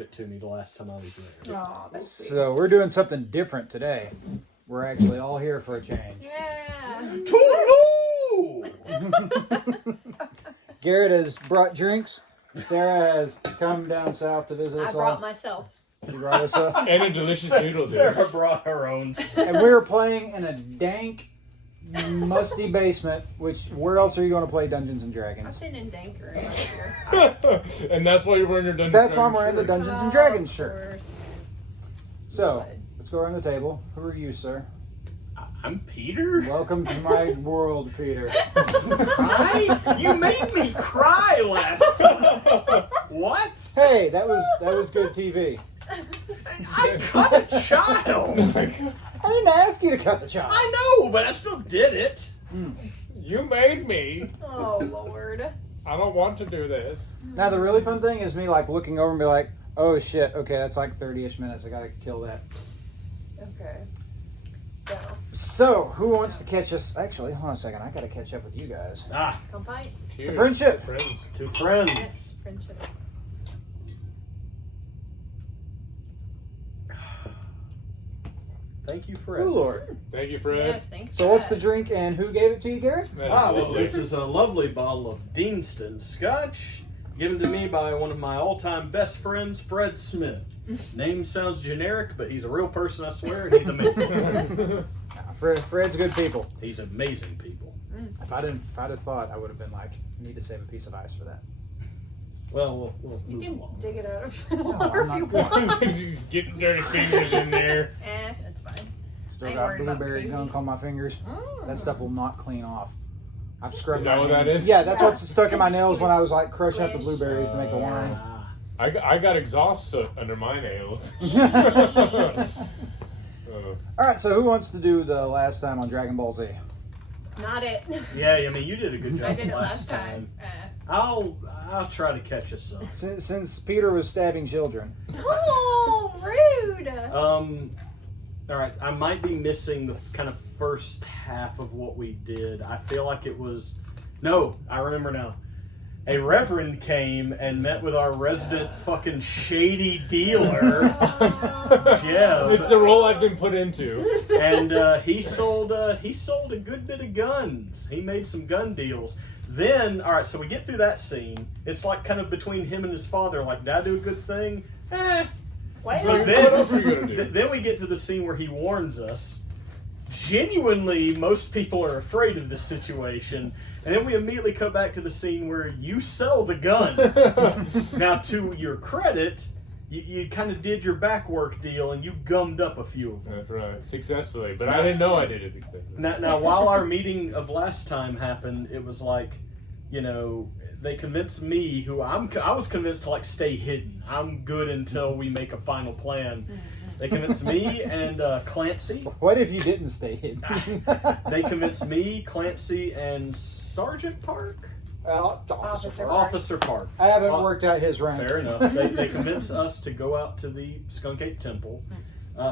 it to me the last time I was there. Oh, that's sweet. So we're doing something different today. We're actually all here for a change. Yeah. Toodaloo! Garrett has brought drinks. Sarah has come down south to visit us I all. brought myself. She brought us up. And a delicious noodle, dude. Sarah brought her own. And we were playing in a dank, musty basement, where else are you going to play Dungeons and Dragons? I've been in danker here. And that's why you're wearing your Dungeons That's why I'm Dragons wearing the shirt. Dungeons and Dragons Of shirt. course. So, let's go around the table. Who are you, sir? I'm Peter. Welcome to my world, Peter. Cry? You made me cry last time. What? Hey, that was good TV. I cut a child. I didn't ask you to cut the child. I know, but I still did it. You made me. Oh, Lord. I don't want to do this. Now, the really fun thing is me looking over and be like, oh shit, okay, that's 30-ish minutes. I gotta kill that. Okay. So, who wants to catch us? Actually, hold on a second. I gotta catch up with you guys. Come fight. Cheers. The friendship. Friends. Two friends. Yes, friendship. Thank you, Fred. Oh, Lord. Thank you, Fred. Yes, thank you. So, what's the drink and who gave it to you, Garrett? Well, this is a lovely bottle of Deanston Scotch, given to me by one of my all-time best friends, Fred Smith. Name sounds generic, but he's a real person, I swear, and he's amazing. Fred's good people. He's amazing people. If I'd have thought, I would have been like, need to save a piece of ice for that. Well, we'll You move can along. dig it out of the No, water I'm if you not want. Getting dirty fingers in there. That's fine. Still I ain't got worried about blueberry cookies. gunk on my fingers. Mm. That stuff will not clean off. I've scrubbed Is that my what that hands. is? Yeah, that's Yeah. what's stuck in my nails when I was crushing up the Squish. blueberries to make the wine. I got exhaust soot under my nails. All right, so who wants to do the last time on Dragon Ball Z? Not it. Yeah, I mean, you did a good job I did it last last time. I'll try to catch us up. Since Peter was stabbing children. Oh, rude. All right, I might be missing the kind of first half of what we did. I feel like it was... No, I remember now. A reverend came and met with our resident fucking shady dealer, Jeb. It's the role I've been put into. And he sold a good bit of guns. He made some gun deals. Then, all right, so we get through that scene. It's kind of between him and his father. Did I do a good thing? What? So What else are you gonna do? then we get to the scene where he warns us. Genuinely, most people are afraid of this situation. And then we immediately cut back to the scene where you sell the gun. Now, to your credit, you kind of did your backwork deal and you gummed up a few of them. That's right. Successfully. But I didn't know I did it successfully. Now, while our meeting of last time happened, it was they convinced me, I was convinced to stay hidden. I'm good until we make a final plan. They convinced me and Clancy. What if you didn't stay hidden? They convinced me, Clancy, and Sergeant Park? Officer Officer Park. I haven't worked out his rank. Fair enough. They convinced us to go out to the Skunk Ape Temple.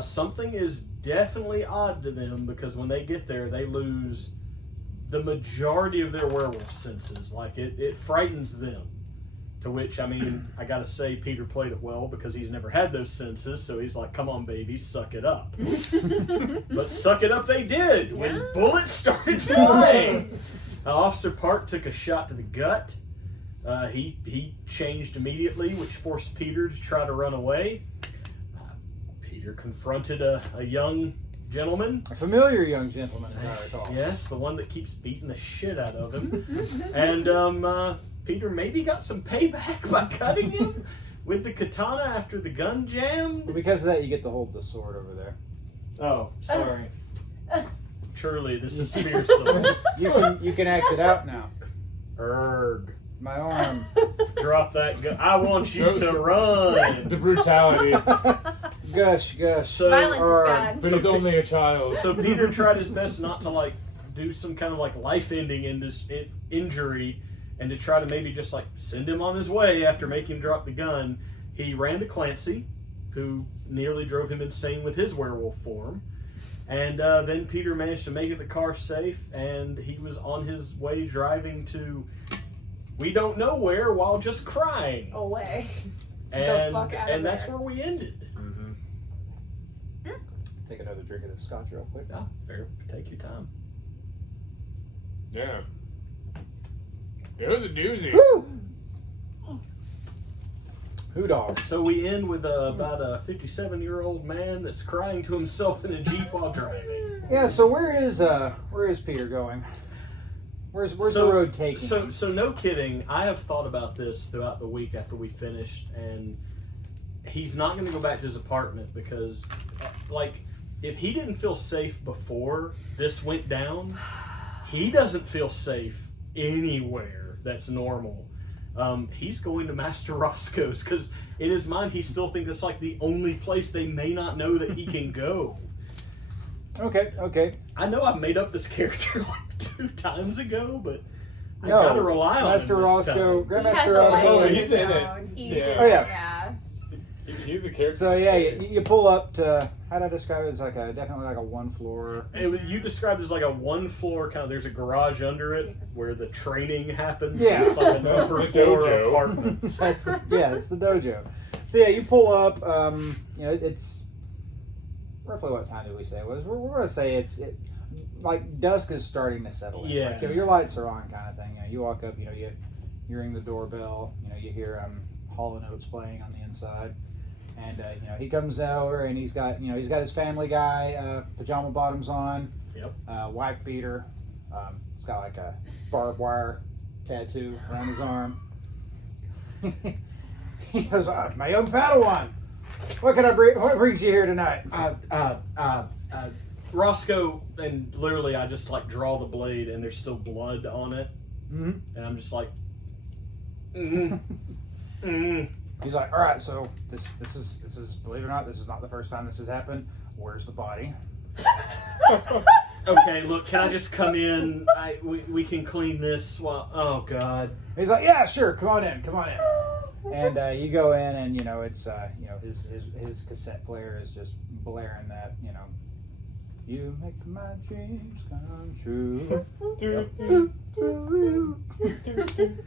Something is definitely odd to them because when they get there, they lose the majority of their werewolf senses. It frightens them. To which, I gotta say, Peter played it well because he's never had those senses, so he's like, come on, baby, suck it up. But suck it up they did when bullets started flying. Officer Park took a shot to the gut. He changed immediately, which forced Peter to try to run away. Peter confronted a young gentleman. A familiar young gentleman, as I recall. Yes, the one that keeps beating the shit out of him. And Peter maybe got some payback by cutting him with the katana after the gun jam. Because of that, you get to hold the sword over there. Oh, sorry. Truly, this is fearsome. You can act it out now. Erg. My arm. Drop that gun. I want you to run. The brutality. Gush. So, Violence is bad. But he's only a child. So Peter tried his best not to do some kind of life-ending injury, and to try to maybe just send him on his way after making him drop the gun. He ran to Clancy, who nearly drove him insane with his werewolf form. And then Peter managed to make it the car safe, and he was on his way driving to we don't know where while just crying. Away. And fuck out of that's there. where we ended. Mm-hmm. Take another drink of the scotch real quick. Oh, fair. Take your time. Yeah. It was a doozy. Woo! Who dogs? So we end with about a 57-year-old man that's crying to himself in a Jeep while driving. Yeah. So where is Peter going? Where's the road taking him? So no kidding. I have thought about this throughout the week after we finished, and he's not going to go back to his apartment because, like, if he didn't feel safe before this went down, he doesn't feel safe anywhere that's normal. He's going to Master Roscoe's because in his mind he still thinks it's like the only place they may not know that he can go. Okay. I know I've made up this character like 2 times ago, but I No, gotta rely on Master him this Roscoe, time. He has Grandmaster a Roscoe. life of he's his in it. own. He's Yeah. in Oh, it, yeah. yeah. He's a character. So yeah, you pull up to, how do I describe it? It's like definitely like a 1 floor. You described it as like a 1 floor kind of. There's a garage under it where the training happens. Yeah. It's like an upper The floor dojo. apartment. It's the dojo. So yeah, you pull up. It's roughly what time did we say it was? We're going to say like dusk is starting to settle in. Yeah. Like, your lights are on, kind of thing. You walk up. You ring the doorbell. You hear Hall & Oates playing on the inside. And he comes over and he's got his Family Guy pajama bottoms on. Yep. Wife beater. He's got like a barbed wire tattoo around his arm. He goes, "My young Padawan, what can I bring? What brings you here tonight?" Roscoe, and literally I just like draw the blade and there's still blood on it, Mm-hmm. and I'm just like, He's like, "All right, so this is believe it or not, this is not the first time this has happened. Where's the body?" Okay, look, can I just come in? We can clean this while. Oh God. He's like, "Yeah, sure, come on in." And you go in, and it's his cassette player is just blaring that "You make my dreams come true."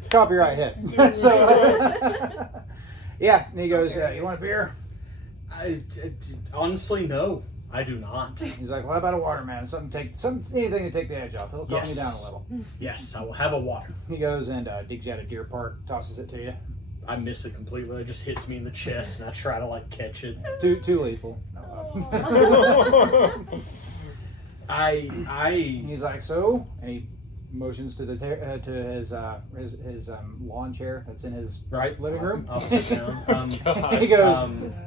Copyright hit. So yeah, and he goes, "You want a beer?" Honestly, no, I do not. He's like, "Well, how about a water, man? Anything to take the edge off. It'll calm Yes. you down a little." Yes, I will have a water. He goes and digs out a deer part, tosses it to you. I miss it completely. It just hits me in the chest, and I try to like catch it. Too lethal. He's like, "So," and he motions to his lawn chair that's in his living room. I'll sit down. He goes,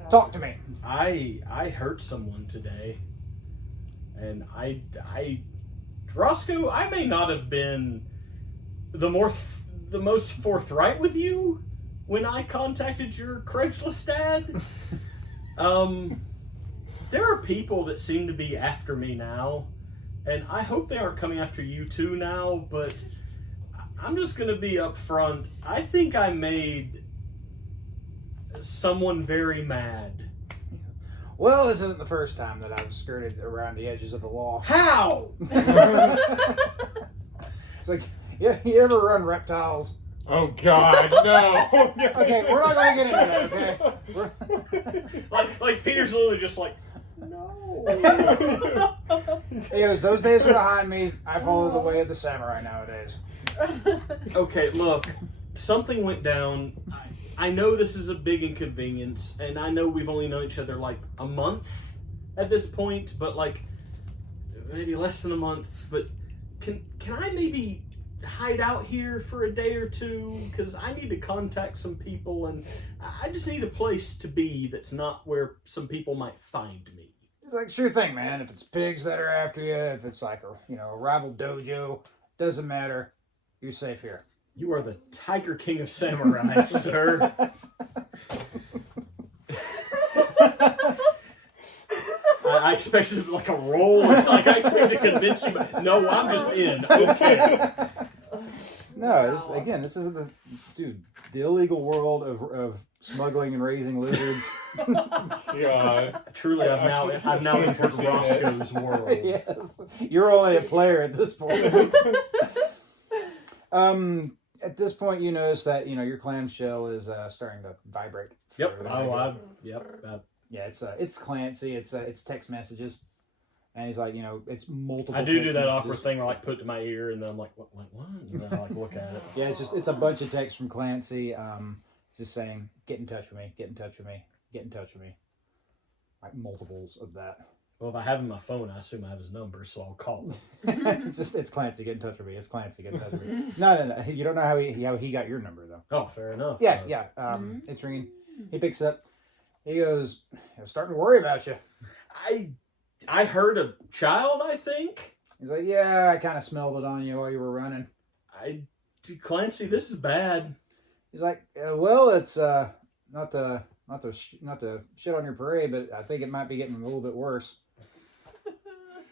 "Talk to me." I hurt someone today, and Roscoe, I may not have been the most forthright with you when I contacted your Craigslist ad. There are people that seem to be after me now, and I hope they aren't coming after you too now, but I'm just going to be upfront. I think I made someone very mad. Well, this isn't the first time that I've skirted around the edges of the law. How? It's like, yeah, you ever run reptiles? Oh God, no. Okay, we're not going to get into that, okay? like Peter's literally just like, no. He goes, "Those days are behind me. I follow the way of the samurai nowadays." Okay, look, something went down. I know this is a big inconvenience, and I know we've only known each other like a month at this point, but like maybe less than a month. But can I maybe hide out here for a day or two? Because I need to contact some people, and I just need a place to be that's not where some people might find me. He's like, "Sure thing, man. If it's pigs that are after you, if it's like a rival dojo, doesn't matter. You're safe here." You are the Tiger King of Samurai, sir. I expected like a roll. It's like I expected to convince you, but no, I'm just in. Okay. No, this isn't the illegal world of smuggling and raising lizards. God. Truly, I've now entered Roscoe's world. Yes, you're only a player at this point. At this point, you notice that your clamshell is starting to vibrate Yep. There we Oh, go. yep. Yeah, it's Clancy. It's text messages, and he's like, it's multiple. I do text that messages. awkward thing where I like put it to my ear and then I'm like, what? And then I like look at it. Yeah, it's a bunch of texts from Clancy, just saying, get in touch with me, get in touch with me, get in touch with me. Like multiples of that. Well, if I have him on my phone, I assume I have his number, so I'll call him. It's Clancy, get in touch with me. It's Clancy, get in touch with me. No. You don't know how he got your number though. Oh, fair enough. Yeah. It's ringing. He picks up. He goes, I'm starting to worry about you. I heard a child, I think. He's like, yeah, I kind of smelled it on you while you were running. Clancy, this is bad. He's like, well, it's not to shit on your parade, but I think it might be getting a little bit worse.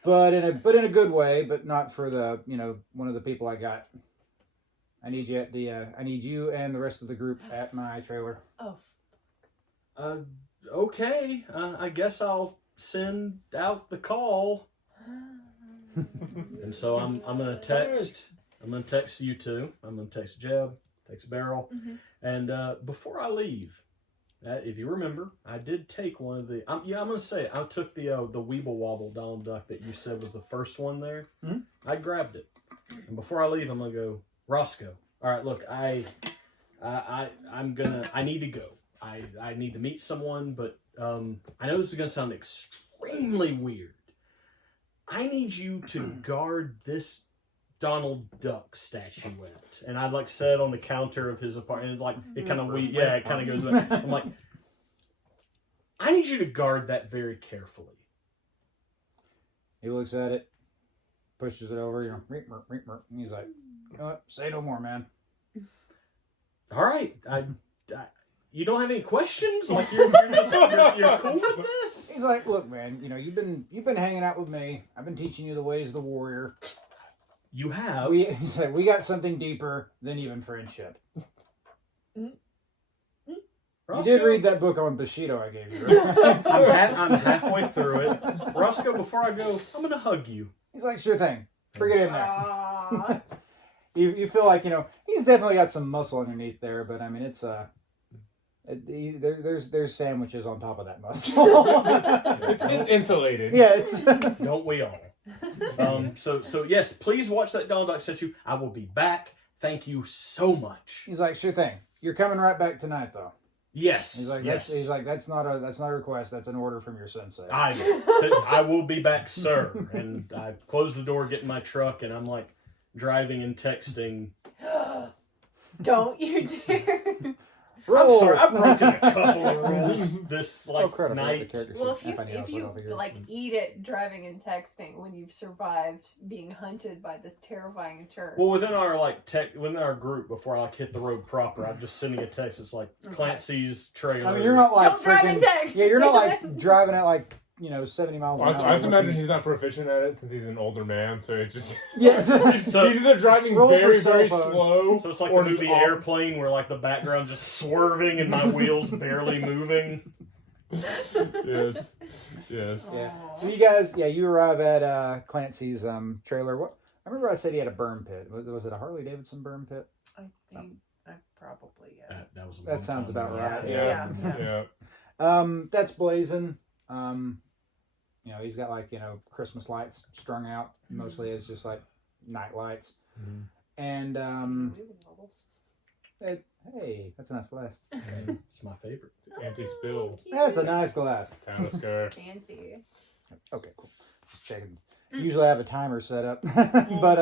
But in a good way, but not for the one of the people I got. I need you at I need you and the rest of the group at my trailer. Oh. Okay. I guess I'll send out the call. And so I'm gonna text. I'm gonna text you two. I'm gonna text Jeb, text Beryl, and before I leave, if you remember, I did take one of the. I'm gonna say it. I took the Weeble Wobble Donald Duck that you said was the first one there. Mm-hmm. I grabbed it, and before I leave, I'm gonna go, Roscoe. All right, look, I need to go. I need to meet someone, but I know this is gonna sound extremely weird. I need you to guard this Donald Duck statuette. And I said on the counter of his apartment, it kind of goes away. I'm like, I need you to guard that very carefully. He looks at it, pushes it over, and he's like, you know what? Say no more, man. All right. You don't have any questions? Like you're cool with this? He's like, look, man, you've been hanging out with me. I've been teaching you the ways of the warrior. You have. He's like, we got something deeper than even friendship. Roscoe? You did read that book on Bushido I gave you, right? I'm halfway through it. Roscoe, before I go, I'm going to hug you. He's like, sure thing. Bring it in there. You feel like, he's definitely got some muscle underneath there, but I mean, it's there's sandwiches on top of that muscle. It's insulated. Yeah, it's. Don't we all? So yes, please watch that Donald Duck statue. I will be back. Thank you so much. He's like, sure thing. You're coming right back tonight, though. Yes. He's like, yes. That's not a request. That's an order from your sensei. I will be back, sir. And I close the door, get in my truck, and I'm like driving and texting. Don't you dare. I'm sorry, I've broken a couple of rules this night. Well, if you eat it driving and texting when you've survived being hunted by this terrifying church. Well, within our group, before I hit the road proper, I'm just sending a text. It's like Clancy's trailer. I mean, you're not don't drive and text. Yeah, you're not driving at 70 miles an hour. I just imagine he's not proficient at it since he's an older man, so it's just... Yeah. he's either driving very, very slow. So it's like the movie Airplane where the background just swerving and my wheels barely moving. Yes. Yeah. So you guys, you arrive at Clancy's trailer. What? I remember I said he had a burn pit. Was it a Harley Davidson burn pit? I think I probably, That sounds about right. Yeah. That's blazing. He's got Christmas lights strung out. Mostly as just night lights. Mm-hmm. And hey, that's a nice glass. It's my favorite. It's anti-spill. That's a nice glass. Talisker. Fancy. Okay, cool. Just checking. Usually I have a timer set up, but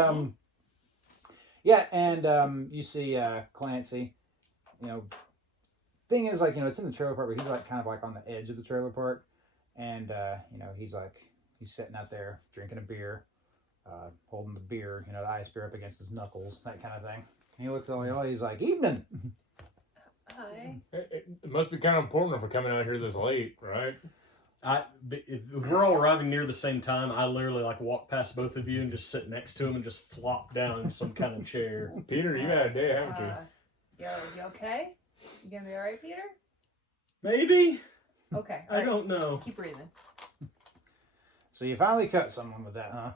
you see Clancy. Thing is it's in the trailer park, but he's kind of on the edge of the trailer park. And, he's sitting out there drinking a beer, holding the beer, the ice beer up against his knuckles, that kind of thing. And he looks at all, he's like, evening. Hi. It must be kind of important if we're coming out here this late, right? If we're all arriving near the same time, I literally walk past both of you and just sit next to him and just flop down in some kind of chair. Peter, you had a day, haven't you? You okay? You gonna be alright, Peter? Maybe. Okay. I don't know. Keep breathing. So you finally cut someone with that, huh?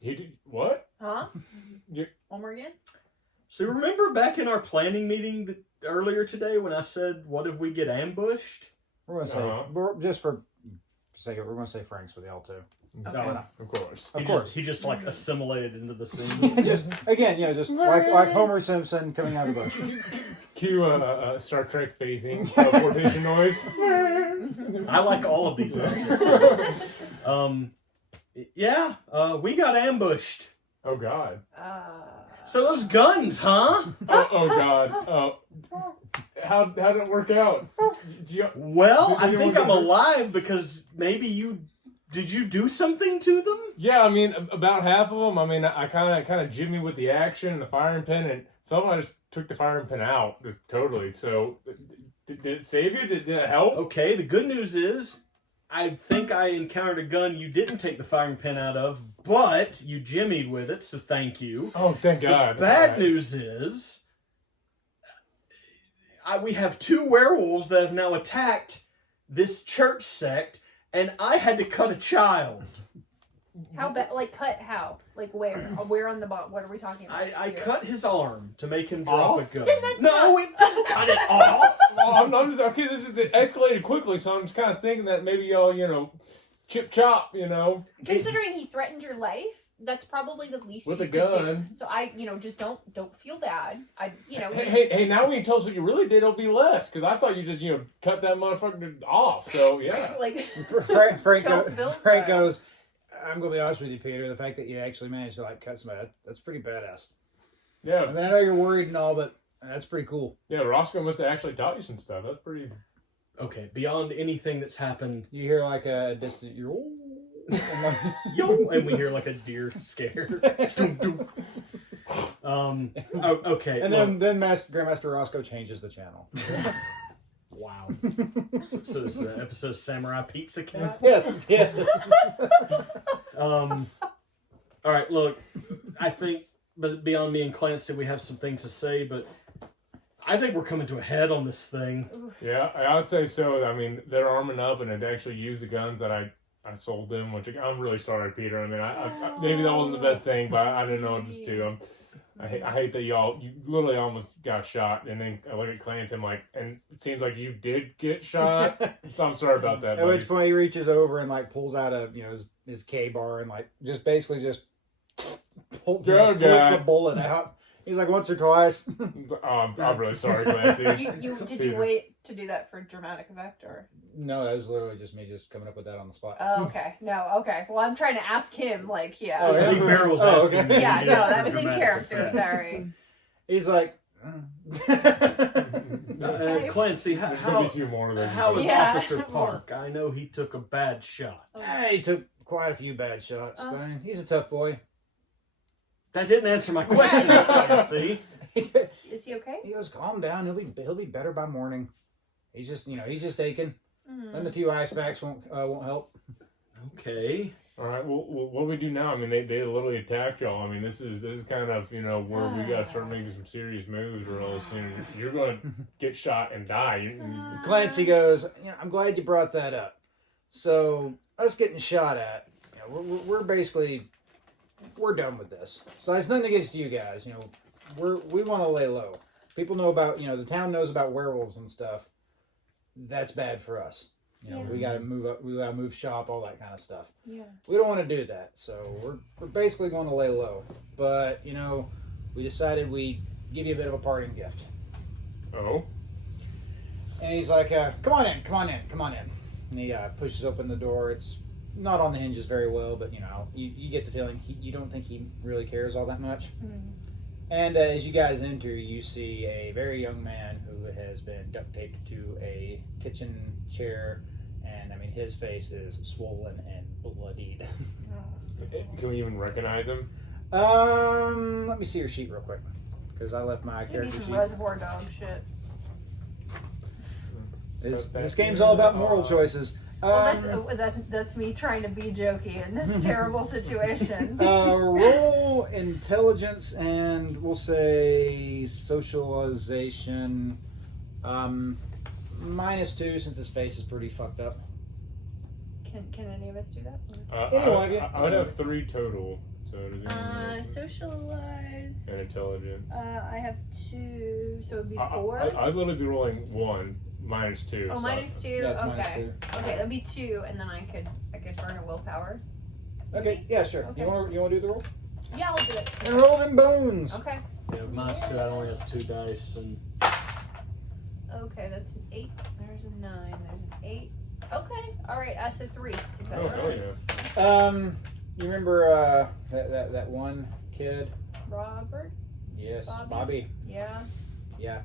He did what? Huh? One more again? So remember back in our planning meeting earlier today when I said, what if we get ambushed? We're going to say, just for sake of it, we're going to say Frank's with y'all too. Okay. Of course. Of course. He just like assimilated into the scene. Just, again, just like Homer Simpson coming out of the bush. Cue Star Trek phasing teleportation noise. I like all of these options. We got ambushed. Oh God. So those guns, huh? Oh God. How did it work out? Well, I think I'm alive because maybe did you do something to them? Yeah, I mean, about half of them. I mean, I kind of jimmy with the action and the firing pin, and some of them I just took the firing pin out totally. So, did it save you? Did it help? Okay, the good news is, I think I encountered a gun you didn't take the firing pin out of, but you jimmied with it, so thank you. Oh, thank God. The bad news is, we have 2 werewolves that have now attacked this church sect, and I had to cut a child. How bad? Like cut how? Like where? Where on the bottom? What are we talking about? I cut his arm to make him drop a gun. That's No, it didn't cut it off. Well, I'm just okay. This is escalated quickly, so I'm just kind of thinking that maybe y'all, chip chop, Considering he threatened your life, that's probably the least with you a could gun. do. So I, just don't feel bad. Hey! Now when you tell us what you really did, it'll be less. Because I thought you just, cut that motherfucker off. So yeah. like Frank goes, I'm going to be honest with you, Peter. The fact that you actually managed to cut somebody, that's pretty badass. Yeah. I mean, I know you're worried and all, but that's pretty cool. Yeah, Roscoe must have actually taught you some stuff. That's pretty. Okay, beyond anything that's happened, you hear a distant yo, and we hear a deer scare. Okay. And then Grandmaster Roscoe changes the channel. Wow. So this is an episode of Samurai Pizza Cat? Yes. All right, look, I think beyond me and Clancy, we have some things to say, but I think we're coming to a head on this thing. Yeah, I would say so. I mean, they're arming up, and they actually used the guns that I sold them, which I'm really sorry, Peter. I mean, I maybe that wasn't the best thing, but I didn't know what to do. I hate that you literally almost got shot, and then I look at Clancy, I'm like, and it seems like you did get shot, so I'm sorry about that. At which point he reaches over and pulls out his K bar and flicks a bullet out. He's like, once or twice. I'm really sorry, Clancy. Did you wait to do that for dramatic effect or? No, that was literally just me coming up with that on the spot. Oh, okay. No, okay. Well, I'm trying to ask him, yeah. Oh, I think Beryl's asking. Okay. Yeah, no, that was in character. Sorry. He's like, Clancy, how is Officer Park? I know he took a bad shot. He took quite a few bad shots, but he's a tough boy. That didn't answer my question, Clancy. Is he okay? He goes, calm down. He'll be better by morning. He's just aching. And the few ice packs won't help. Okay. All right. Well, what do we do now? I mean, they literally attacked y'all. I mean, this is kind of where we got to start making some serious moves, or else you're going to get shot and die. Clancy goes, I'm glad you brought that up. So us getting shot at, we're basically done with this. So it's nothing against you guys. We want to lay low. People know about the town knows about werewolves and stuff. That's bad for us. We gotta move up. We gotta move shop, all that kind of stuff. Yeah. We don't want to do that, so we're basically going to lay low. But we decided we'd give you a bit of a parting gift. Oh. And he's like, "Come on in." And he pushes open the door. It's not on the hinges very well, but you get the feeling you don't think he really cares all that much. Mm-hmm. And as you guys enter, you see a very young man who has been duct taped to a kitchen chair, and his face is swollen and bloodied. Can we even recognize him? Let me see your sheet real quick, because I left my character sheet. Reservoir Dog shit. This game's all about moral choices. Well, that's me trying to be jokey in this terrible situation. Roll intelligence and we'll say socialization. -2 since his face is pretty fucked up. Can any of us do that? Any one of you? I would have 3 total. So does socialize. and intelligence. I have 2, so it'd be 4. I'd literally be rolling 1 minus 2. Oh, so minus 2. Yeah, it's Okay. minus 2. Okay, that'd be 2, and then I could burn a willpower. Okay, yeah, sure. Okay. You want to do the roll? Yeah, I'll do it. And roll them bones. Okay. Yeah, mine's 2. I only have 2 dice, and Okay, that's an 8. There's a 9. There's an 8. Okay. All right. So 3. Success. Oh, hell yeah. You remember that one kid? Robert. Yes, Bobby? Bobby. Yeah. Yeah.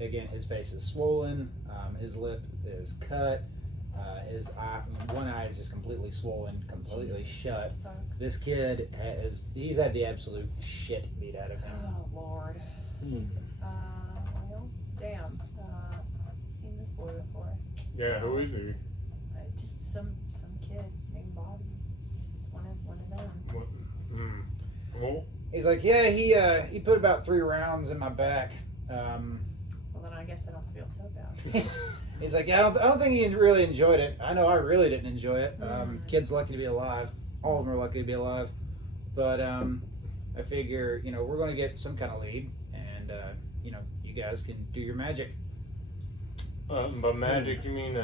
Again, his face is swollen. His lip is cut. His one eye is just completely swollen, completely shut. Fuck. This kid he's had the absolute shit beat out of him. Oh Lord. Well, damn. Seen this boy before. Yeah, who is he? Just some kid named Bobby. One of them. What? Well, He's like, yeah, he put about 3 rounds in my back. Well, then I guess I don't feel so bad. He's like, yeah, I don't think he really enjoyed it. I know I really didn't enjoy it. Kid's lucky to be alive. All of them are lucky to be alive. But I figure, we're going to get some kind of lead, and you guys can do your magic. by magic you mean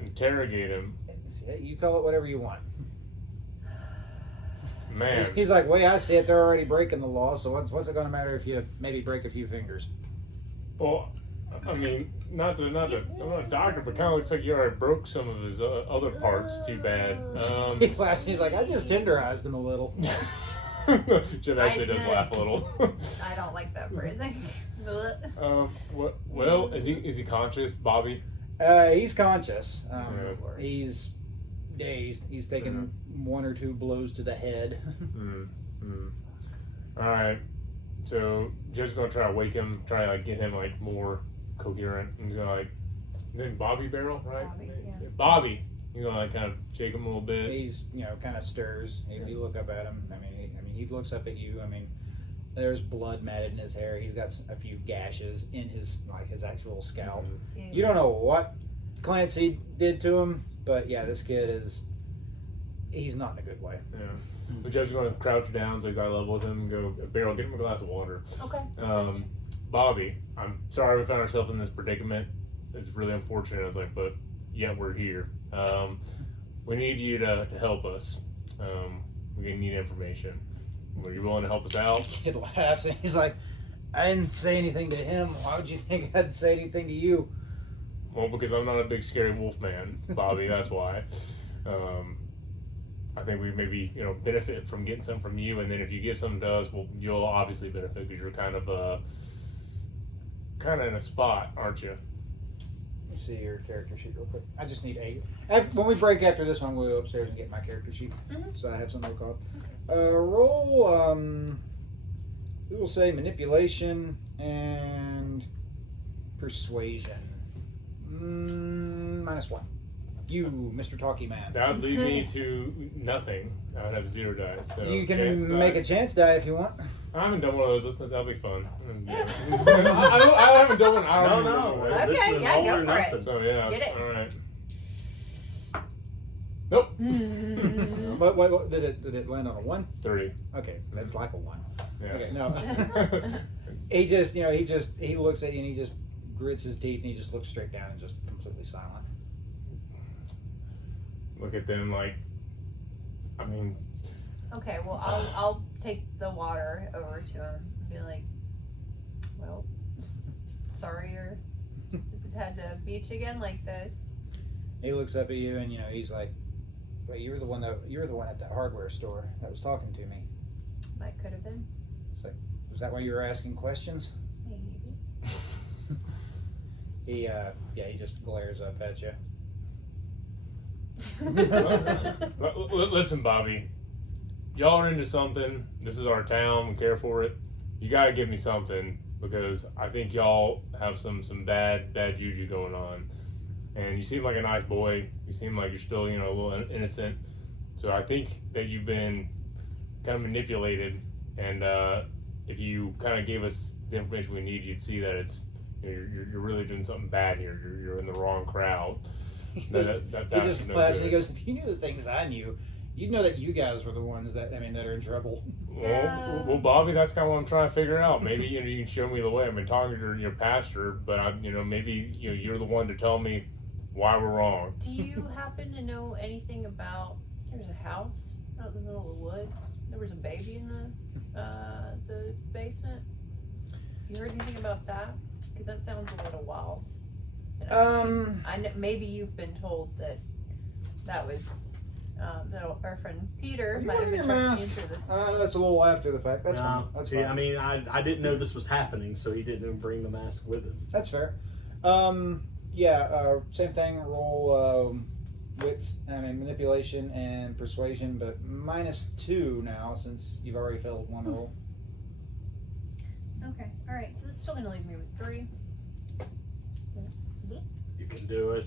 interrogate him? Yeah, you call it whatever you want. Man. He's like, way I see it, they're already breaking the law. So what's it going to matter if you maybe break a few fingers? Well, I mean, not to, I'm not a doctor, but kind of looks like you already broke some of his other parts. Too bad. He laughs. He's like, I just tenderized them a little. Jeff actually does laugh a little. I don't like that phrasing. Well, is he conscious, Bobby? He's conscious. Yeah. He's dazed. He's taken 1 or 2 blows to the head. All right. So Jeff's gonna try to wake him, try to get him more coherent. And he's gonna then Bobby Beryl, right? Bobby, yeah. Bobby. You're gonna kind of shake him a little bit. He's kind of stirs. You look up at him. I mean, he looks up at you. I mean, there's blood matted in his hair. He's got a few gashes in his actual scalp. Yeah. You don't know what Clancy did to him, but yeah, this kid he's not in a good way. Yeah. But Jeff's gonna crouch down so he's eye level with him and go, Beryl, get him a glass of water. Okay. Bobby, I'm sorry we found ourselves in this predicament. It's really unfortunate. I was like, but yet we're here. We need you to help us. We need information. Are you willing to help us out? Kid laughs and he's like, I didn't say anything to him. Why would you think I'd say anything to you? Well, because I'm not a big scary wolf man, Bobby. That's why. I think we maybe benefit from getting some from you, and then if you give some to us, well, you'll obviously benefit because you're kind of in a spot, aren't you? Let me see your character sheet real quick. I just need 8. When we break after this one, we'll go upstairs and get my character sheet, so I have something to call. Roll. We will say manipulation and persuasion. -1. You, Mr. Talkie Man. That would lead me to nothing. I would have 0 dice. So You can make a chance die if you want. I haven't done one of those. That'll be fun. I haven't done one. I don't No. know. This is Okay, an yeah, all go or for it. nothing. So yeah. Get it. All right. Nope. What did it land on a 1? 3. Okay, that's like a 1. Yeah. Okay, no. he just, he looks at you and he just grits his teeth and he just looks straight down and just completely silent. Look at them I mean. Okay, well, I'll take the water over to him and be like, well, sorry you had to beat you again like this. He looks up at you and he's like, "Wait, you were the one at that hardware store that was talking to me." Might could have been. It's like, was that why you were asking questions? Maybe. He just glares up at you. Listen, Bobby. Y'all are into something. This is our town. We care for it. You gotta give me something because I think y'all have some bad juju going on. And you seem like a nice boy. You seem like you're still, a little innocent. So I think that you've been kind of manipulated. And if you kind of gave us the information we need, you'd see that it's you're really doing something bad here. You're in the wrong crowd. He just laughs and he goes, "If you knew the things I knew, you know that you guys were the ones that that are in trouble. Well, Bobby, that's kind of what I'm trying to figure out. Maybe you can show me the way. I've been talking to your pastor, but maybe you're the one to tell me why we're wrong. Do you happen to know anything about? There's a house out in the middle of the woods. There was a baby in the basement. You heard anything about that? Because that sounds a little wild. I know, maybe you've been told that was that our friend Peter might have been trying to answer this. That's a little after the fact. That's fine. That's fine. I mean, I didn't know this was happening, so he didn't even bring the mask with him. That's fair. Same thing. Roll wits. Manipulation and persuasion, but -2 now since you've already failed one roll. Okay, all right. So that's still gonna leave me with 3. You can do it.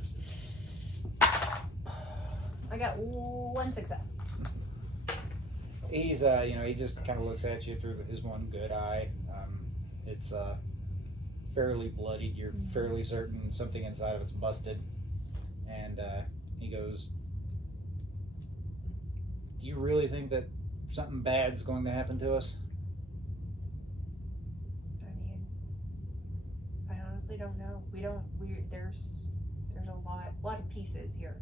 I got 1 success. He's he just kind of looks at you through his one good eye. It's fairly bloodied. You're fairly certain something inside of it's busted, and he goes, "Do you really think that something bad's going to happen to us?" I mean, I honestly don't know. There's a lot of pieces here,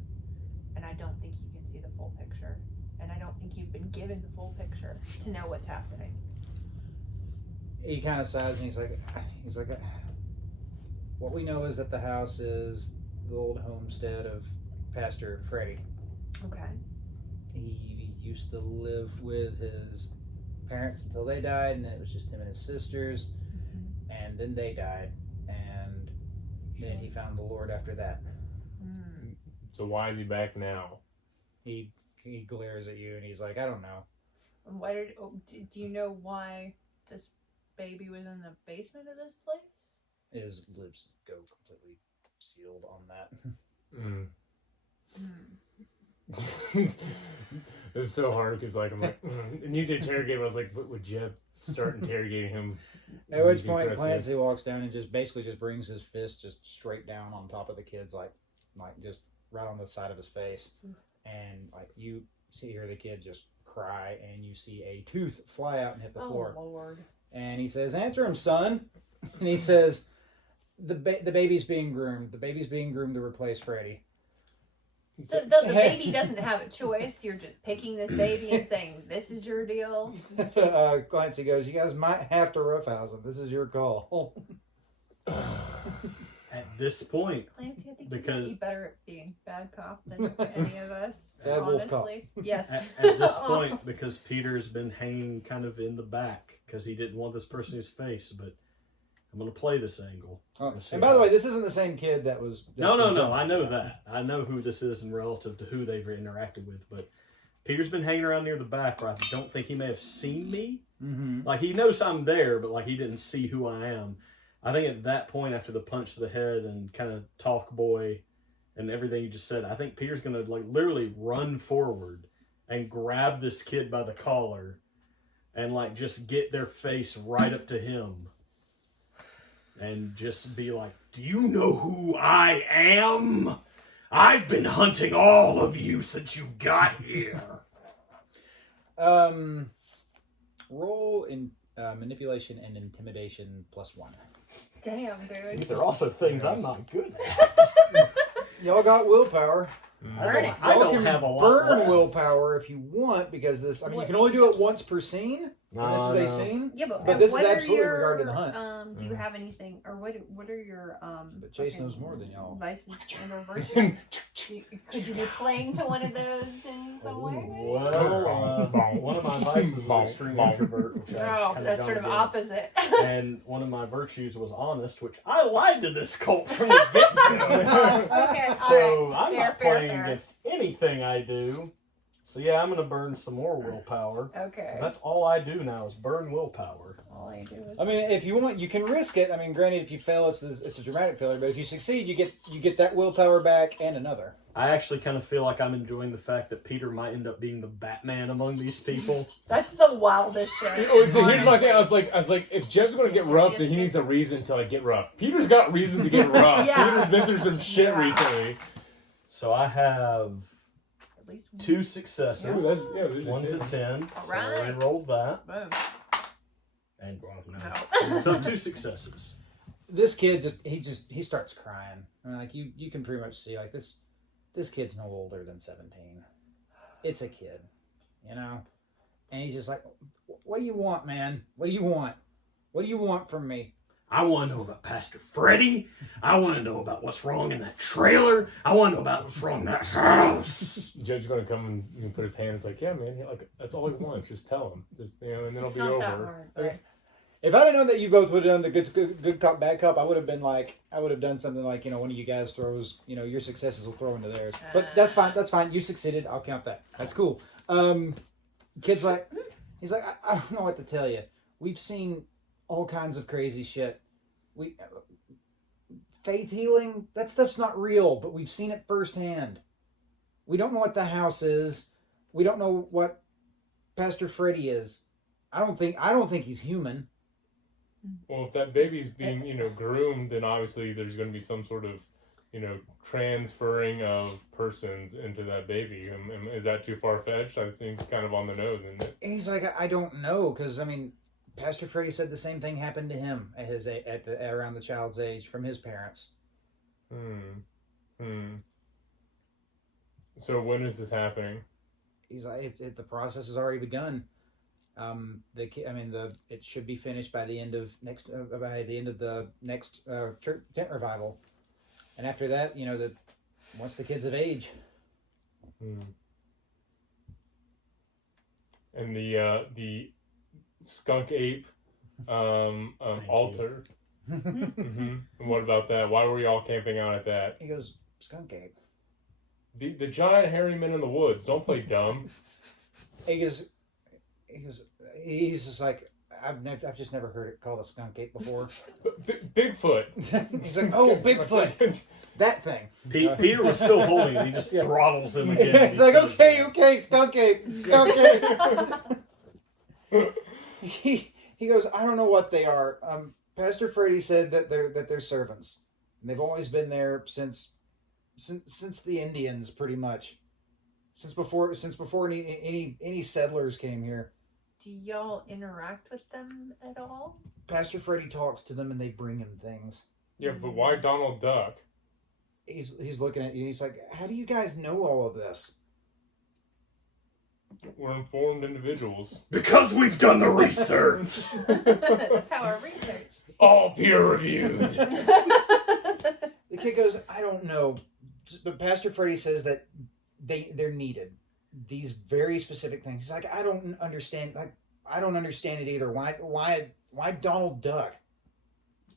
and I don't think you can see the full picture, and I don't think you've been given the full picture to know what's happening. He kind of sighs and he's like, what we know is that the house is the old homestead of Pastor Freddie. Okay. He used to live with his parents until they died, and then it was just him and his sisters, and then they died, and then he found the Lord after that. So why is he back now? He glares at you and he's like, I don't know. Do you know why this baby was in the basement of this place? His lips go completely sealed on that. It's so hard because I'm like, and you did interrogate him. I was like, would you start interrogating him? At which point Clancy walks down and just brings his fist just straight down on top of the kid's like just right on the side of his face, and you hear the kid just cry, and you see a tooth fly out and hit the floor. Oh Lord! And he says, "Answer him, son." And he says, "The baby's being groomed. The baby's being groomed to replace Freddie." So the baby doesn't have a choice. You're just picking this baby and saying, "This is your deal." Clancy goes, "You guys might have to roughhouse him. This is your call." At this point, Clancy, I think you might be better at being bad cop than any of us. Bad wolf cop. Yes. At this point, because Peter's been hanging kind of in the back because he didn't want this person in his face, but I'm going to play this angle. And by the way, this isn't the same kid that was... No. I know that. I know who this is in relative to who they've interacted with, but Peter's been hanging around near the back where I don't think he may have seen me. Mm-hmm. Like, he knows I'm there, but he didn't see who I am. I think at that point, after the punch to the head and kind of talk boy and everything you just said, I think Peter's going to literally run forward and grab this kid by the collar and just get their face right up to him and just be like, "Do you know who I am? I've been hunting all of you since you got here." Roll in manipulation and intimidation +1. Damn, dude. These are also things I'm not good at. Y'all got willpower. I don't have a lot burn left. willpower if you want, because this, you can only do it once per scene. And this is a scene. Yeah, but this is what are absolutely your, regarded to the hunt. Do you have anything, or what are your But Chase knows more than y'all. vices and or virtues? Could you be playing to one of those in some way? Well, one of my vices was extreme introvert, which I kinda that's gone sort of against. opposite. And one of my virtues was honest, which I lied to this cult from the get-go. Okay, So all I'm right. not Fair. playing against anything I do. So yeah, I'm going to burn some more willpower. Okay. That's all I do now is burn willpower. All I do is... I mean, if you want, you can risk it. I mean, granted, if you fail, it's a dramatic failure. But if you succeed, you get that willpower back and another. I actually kind of feel like I'm enjoying the fact that Peter might end up being the Batman among these people. That's the wildest shit. Here's my thing. I was like, if Jeb's going to get rough, then he needs a reason to get rough. Peter's got reason to get rough. Yeah. Peter's been through some shit recently. So I have least one. 2 successes. Yeah. There's One's a 10. All So right. we rolled that. Boom. And No. so 2 successes. This kid he starts crying. I mean, like you can pretty much see like this kid's no older than 17. It's a kid, you know, and he's just like, "What do you want, man? What do you want? What do you want from me?" I want to know about Pastor Freddy. I want to know about what's wrong in that trailer. I want to know about what's wrong in that house. Judge's gonna come and put his hand. It's like, yeah, man, like that's all he wants. Just tell him. Just and then It's it'll be not that over. hard, but If I'd have known that you both would have done the good cop, bad cop, I would have done something like, one of you guys throws, your successes will throw into theirs. But that's fine. That's fine. You succeeded. I'll count that. That's cool. Kid's like, he's like, I don't know what to tell you. We've seen all kinds of crazy shit. Faith healing, that stuff's not real, but we've seen it firsthand. We don't know what the house is. We don't know what Pastor Freddy is. I don't think he's human. Well, if that baby's being, groomed, then obviously there's going to be some sort of, transferring of persons into that baby. Is that too far-fetched? That seems kind of on the nose, isn't it? He's like, I don't know, because, Pastor Freddy said the same thing happened to him around the child's age from his parents. So when is this happening? He's like, the process has already begun. It should be finished by the end of the next church tent revival, and after that, once the kid's of age. And the skunk ape altar. And what about that? Why were y'all camping out at that? He goes, skunk ape. The giant hairy men in the woods. Don't play dumb. He's just like, I've just never heard it called a skunk ape before. Bigfoot. He's like, oh, Bigfoot, that thing. Peter was still holding it. He just throttles him again. It's like, okay, skunk ape. He goes, I don't know what they are. Pastor Freddy said that they're servants, and they've always been there since the Indians, pretty much. Since before any settlers came here. do y'all interact with them at all? Pastor Freddy talks to them, and they bring him things. Yeah, but why Donald Duck? He's looking at you. He's like, how do you guys know all of this? We're informed individuals. Because we've done the research. Power research. All peer reviewed. The kid goes, I don't know, but Pastor Freddy says that they're needed. These very specific things. He's like, I don't understand. Like, I don't understand it either. Why Donald Duck?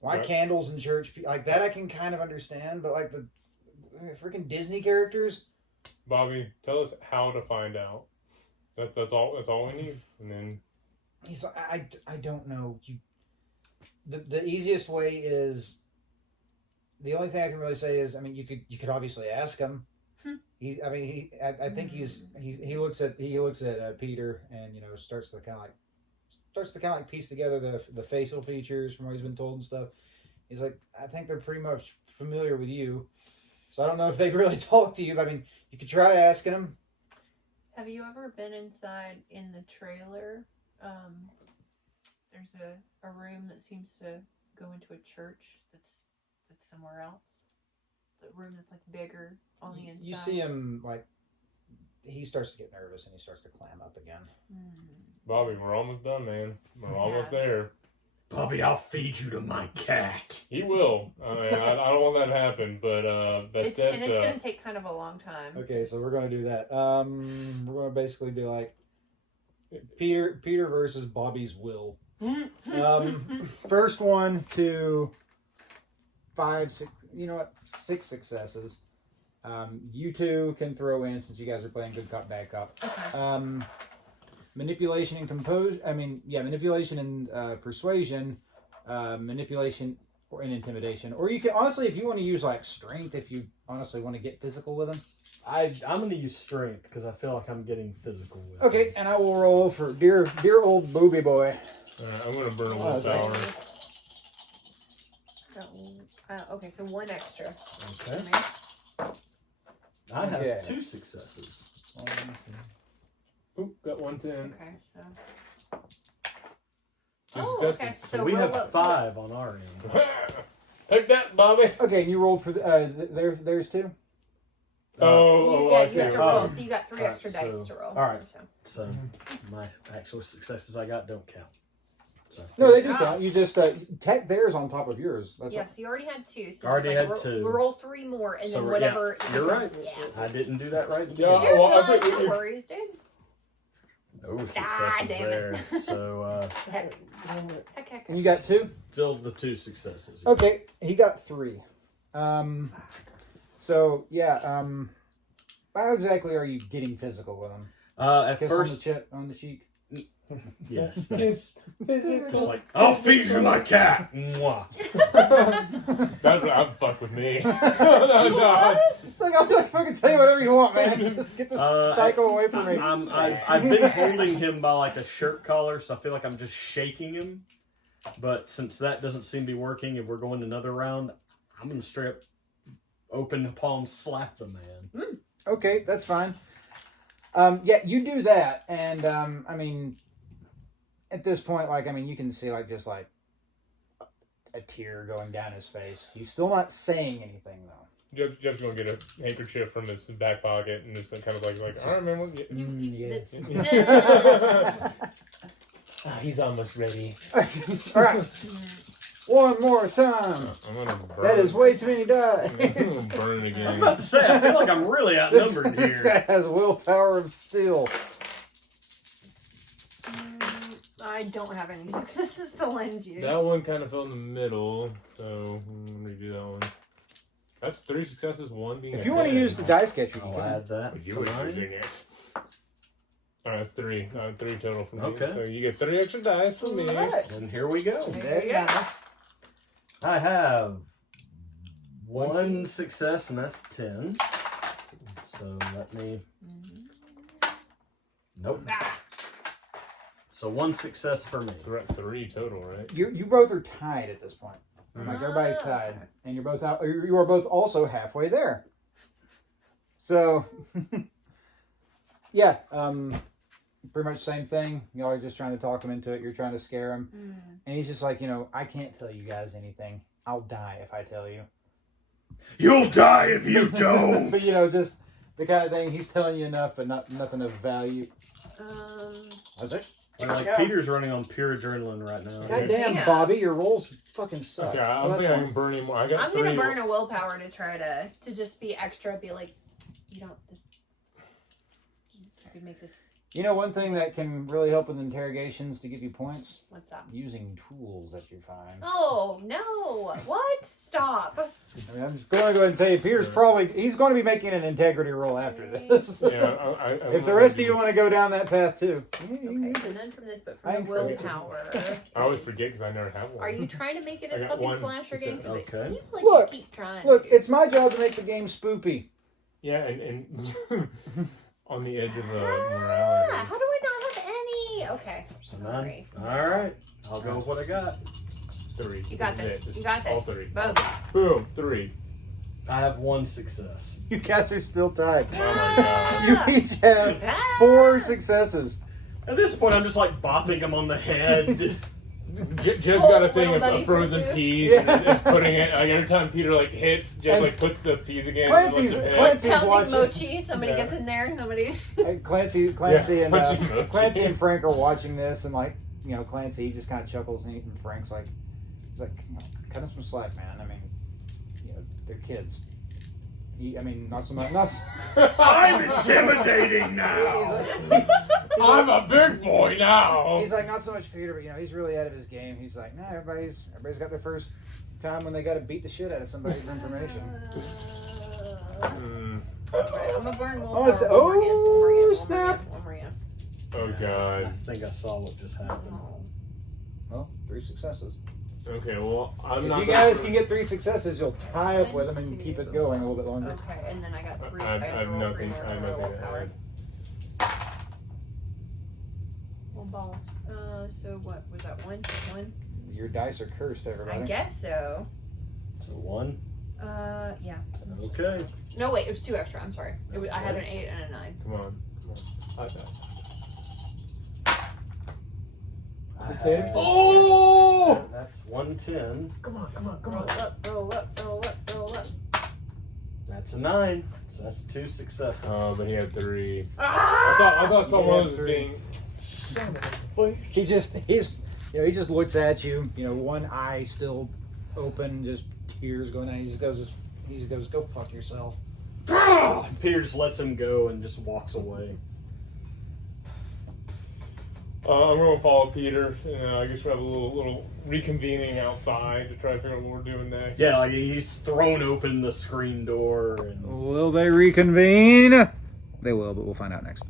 Why Right. candles in church? Like that, I can kind of understand. But like the freaking Disney characters. Bobby, tell us how to find out. That's all. That's all we need. And then He's like, I don't know. The easiest way is. The only thing I can really say is, you could obviously ask him. I think he looks at Peter and starts to kind of like piece together the facial features from what he's been told and stuff. He's like, I think they're pretty much familiar with you, so I don't know if they'd really talk to you. But you could try asking them. Have you ever been inside in the trailer? There's a room that seems to go into a church that's somewhere else. The room that's like bigger on the inside. You see him like he starts to get nervous and he starts to clam up again. Bobby, we're almost done, man. We're almost there. Bobby, I'll feed you to my cat. He will. I don't want that to happen, but It's going to take kind of a long time. Okay, so we're going to do that. We're going to basically do like Peter versus Bobby's will. First one to 5, 6. You know what? 6 successes. You two can throw in since you guys are playing good cop, bad cop. Okay. Manipulation and manipulation and persuasion, manipulation and intimidation. Or you can honestly, if you want to use like strength, if you honestly want to get physical with them. I'm going to use strength because I feel like I'm getting physical with Okay, and I will roll for dear old booby boy. I'm going to burn a little power. Okay, so 1 extra. Okay. I have 2 successes. Oop, got 110. Okay, so. Two Oh, successes. okay. So we roll have up- 5 on our end. Take that, Bobby. Okay, and you rolled for the, there's 2. Yeah, I you see. have to roll, Oh. so you got 3 Alright, extra dice so- to roll. alright. So. So my actual successes I got don't count. So. No, they do count. You just tack theirs on top of yours. That's Yeah, so you already had 2. So Already just had 2. roll 3 more, and So then we're- whatever. yeah, you're right. Yeah. I didn't do that right. at the Yeah, beginning. You're well, I fine, think no you- worries, dude. Oh, successes damn it. there. So Heck. And you got 2? still the 2 successes. Okay, he got 3. So yeah, how exactly are you getting physical with him? At Kiss first, on the cheek. yes. Yes. Just like, I'll feed you my cat. Mwah. That'd fuck with me. It's like I'll fucking tell you whatever you want, man. Just get this psycho away from me. I've been holding him by like a shirt collar, so I feel like I'm just shaking him. But since that doesn't seem to be working, if we're going another round, I'm gonna straight up open the palm, slap the man. Okay, that's fine. Yeah, you do that, and I mean, at this point, like, I mean, you can see like just like a tear going down his face. He's still not saying anything though. Jeff's gonna get a handkerchief from his back pocket, and it's kind of like I remember. That's- He's almost ready. All right, one more time. I'm gonna burn. That is way too many I'm gonna dice. burn it I was again. about to say, I feel like I'm really outnumbered This here. guy has willpower of steel. I don't have any successes to lend you. That one kind of fell in the middle, so redo that one. That's 3 successes, 1 being. If you want to use the dice catcher, you I'll can. add that Oh, you to were mine. using it. Alright, that's 3. 3 total for me. Okay. So you get 3 extra dice for me. Alright. And here we go. There you go. I have 1 success, and that's 10. So let me. Nope. So 1 success for me. We're at 3 total, right? You both are tied at this point. Like everybody's Ah. tied, and you're both out. You are both also halfway there. So, yeah, pretty much same thing. Y'all are just trying to talk him into it. You're trying to scare him, and he's just like, I can't tell you guys anything. I'll die if I tell you. You'll die if you don't. But just the kind of thing. He's telling you enough, but nothing of value. That's it. And like Peter's running on pure adrenaline right now. God damn, Yeah. Bobby, your rolls fucking suck. Okay, I Well, don't that's think I fine. can burn anymore. I got I'm 3. gonna burn a willpower to try to just be extra. Be like, you don't. This. You could make this. One thing that can really help with interrogations to give you points? What's that? Using tools that you find. Oh no! What? Stop. I mean, I'm just going to go ahead and tell you, Peter's he's going to be making an integrity roll after this. Yeah, If the rest of you want to go down that path too. Okay, so none from this, but I from the willpower. I always forget because I never have one. Are you trying to make it I a got fucking 1 slasher game? Because Okay. it seems like Look, you keep trying. Look, to. it's my job to make the game spoopy. Yeah, and on the edge of How morality. do I not have any? Okay. So Sorry. 9. All right. I'll go with what I got. 3. You got this. Just You got All this. 3. Boom. Boom. 3. I have 1 success. You guys are still tied. Oh my god. You each have 4 successes. At this point, I'm just like bopping him on the head. Jeff's got a thing Little buddy of frozen for you. peas, Yeah. and is putting it like every time Peter hits, Jeff And puts the peas again. Clancy's Pounding watching. mochi. Somebody Yeah. gets in there. Somebody. Clancy Yeah, and punching mochi. Clancy and Frank are watching this, and Clancy, he just kind of chuckles, and Frank's like, cut him some slack, man. I mean, they're kids. Not so much. I'm intimidating now. I'm a big boy now. He's like, not so much Peter, but he's really out of his game. He's like, nah, everybody's got their first time when they got to beat the shit out of somebody for information. I'm gonna burn Oh, willpower. it's- One more again, one more again, one more snap. again, one more again. Oh I god. think I saw what just happened. Well, 3 successes. Okay, well I'm If not. you guys can get 3 successes, you'll tie up with them and keep it going a little bit longer. Okay, and then I got 3. I have have to roll nothing. 3 more I have for nothing to willpower. add. Well, balls. So what was that? 1? Your dice are cursed, everybody. I guess so. So 1. Yeah. Okay. No, wait, it was 2 extra. I'm sorry. I had an 8 and a 9. Come on. Hot Oh! That's 110. Come on. Roll up, roll up, roll up, roll up. That's a 9. So that's 2 successes. Oh, but he had 3. Ah! I thought someone was 3. being. He just looks at you, one eye still open, just tears going down. He just goes, go fuck yourself. Peter just lets him go and just walks away. I'm going to follow Peter. I guess we'll have a little reconvening outside to try to figure out what we're doing next. Yeah, like he's thrown open the screen door. And... Will they reconvene? They will, but we'll find out next.